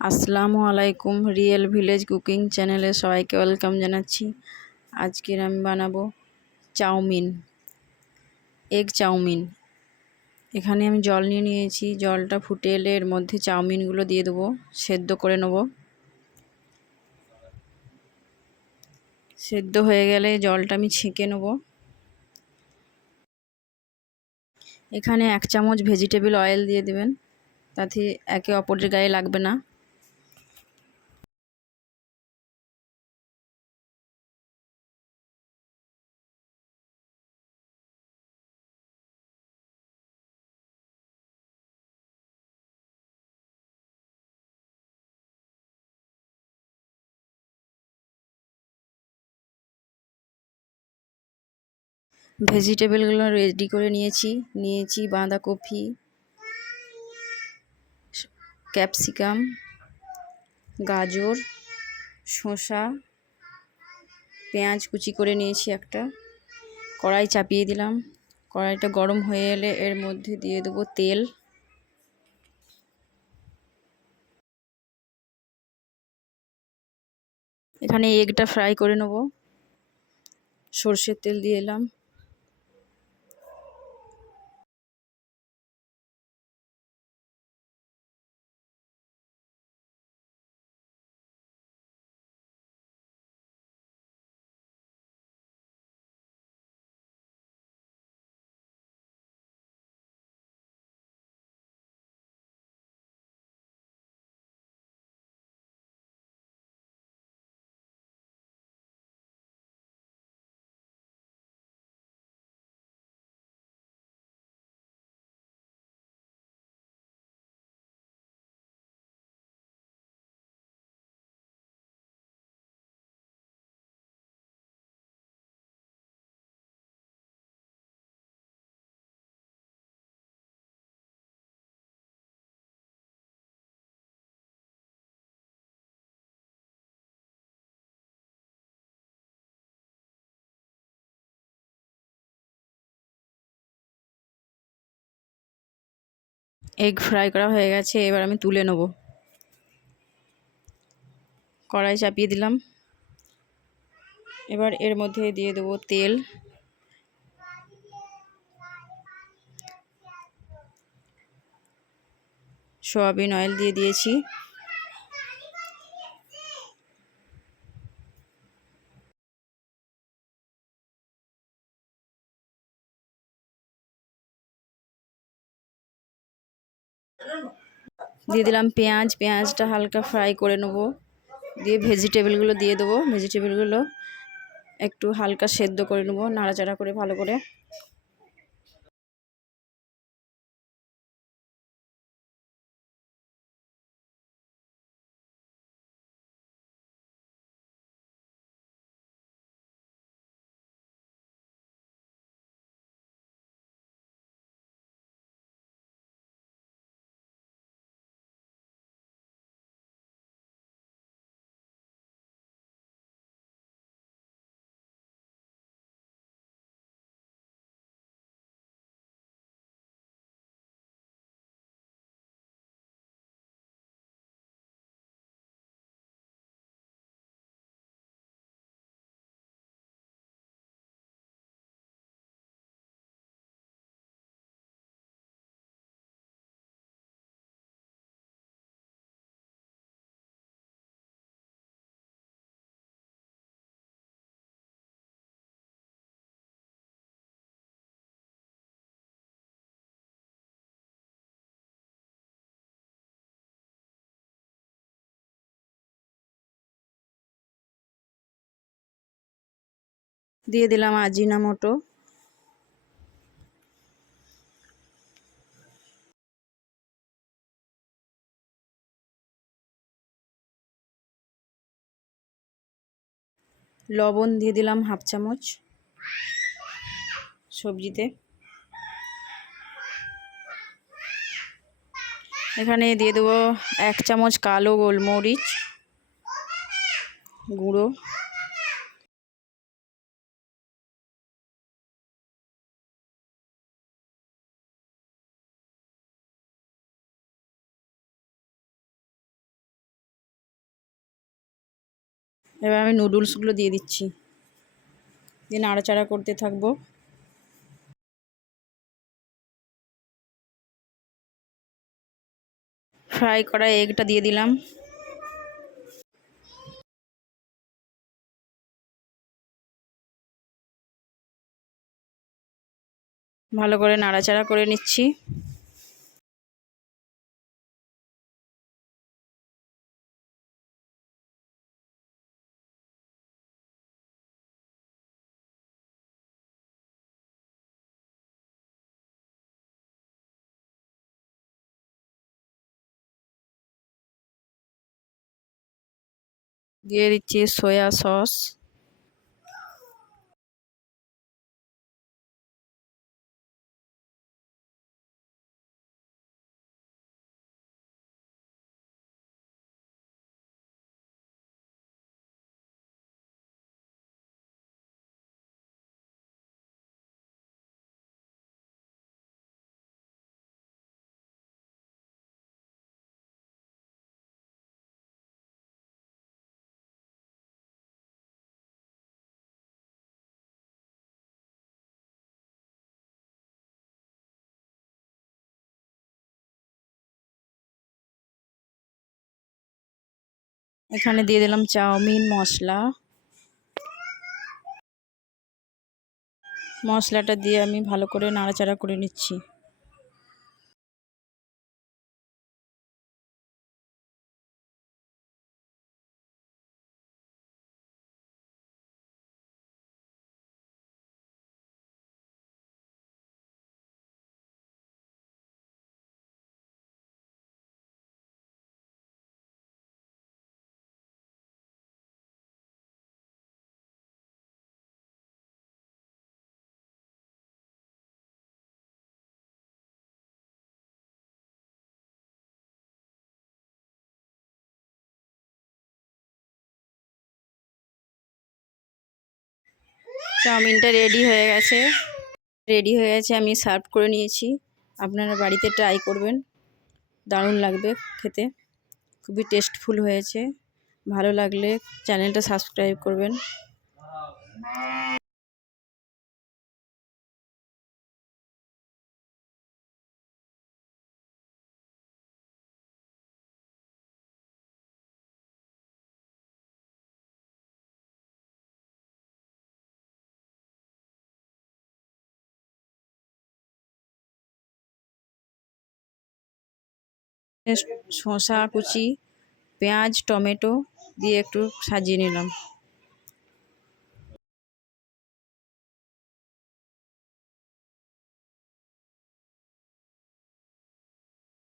আসসালামু আলাইকুম, real village cooking চ্যানেলে সবাইকে ওয়েলকাম জানাচ্ছি। আজকের আমি বানাবো চাউমিন, এগ চাউমিন। এখানে আমি জল নিয়ে নিয়েছি, জলটা ফুটে এলে এর মধ্যে চাউমিনগুলো দিয়ে দেবো, সেদ্ধ করে নেব। সেদ্ধ হয়ে গেলে জলটা আমি ছেঁকে নেব। এখানে এক চামচ ভেজিটেবল অয়েল দিয়ে দেবেন, তাতে একে অপরের গায়ে লাগবে না। ভেজিটেবলগুলো রেডি করে নিয়েছি। নিয়েছি বাঁধাকপি, ক্যাপসিকাম, গাজর, শসা, পেঁয়াজ কুচি করে নিয়েছি একটা। কড়াই চাপিয়ে দিলাম। কড়াইটা গরম হয়ে এলে এর মধ্যে দিয়ে দেবো তেল। এখানে এগটা ফ্রাই করে নেব। সর্ষের তেল দিয়ে এলাম। এগ ফ্রাই করা হয়ে গেছে, এবার আমি তুলে নেব। কড়াই চাপিয়ে দিলাম। এবার এর মধ্যে দিয়ে দেবো তেল। সোয়াবিন অয়েল দিয়ে দিয়েছি। দিয়ে দিলাম পেঁয়াজ, পেঁয়াজটা হালকা ফ্রাই করে নেব। দিয়ে ভেজিটেবলগুলো দিয়ে দেবো। ভেজিটেবলগুলো একটু হালকা সেদ্ধ করে নেব, নাড়াচাড়া করে ভালো করে। দিয়ে দিলাম আজিনামোটো লবণ দিয়ে দিলাম হাফ চামচ সবজিতে। এখানে দিয়ে দেবো এক চামচ কালো গোলমরিচ গুঁড়ো। এবার আমি নুডলসগুলো দিয়ে দিচ্ছি। দিয়ে নাড়াচাড়া করতে থাকব। ফ্রাই করা এগটা দিয়ে দিলাম। ভালো করে নাড়াচাড়া করে নিচ্ছি। দিয়ে দিচ্ছি সয়া সস এখানে দিয়ে দিলাম চাউমিন মশলা। মশলাটা দিয়ে আমি ভালো করে নাড়াচাড়া করে নিচ্ছি। চাউমিনটা রেডি হয়ে গেছে। রেডি হয়ে গেছে, আমি সার্ভ করে নিয়েছি। আপনারা বাড়িতে ট্রাই করবেন। দারুণ লাগবে খেতে। খুবই টেস্টফুল হয়েছে। ভালো লাগলে চ্যানেলটা সাবস্ক্রাইব করবেন। শসা কুচি পেঁয়াজ টমেটো দিয়ে একটু সাজিয়ে নিলাম।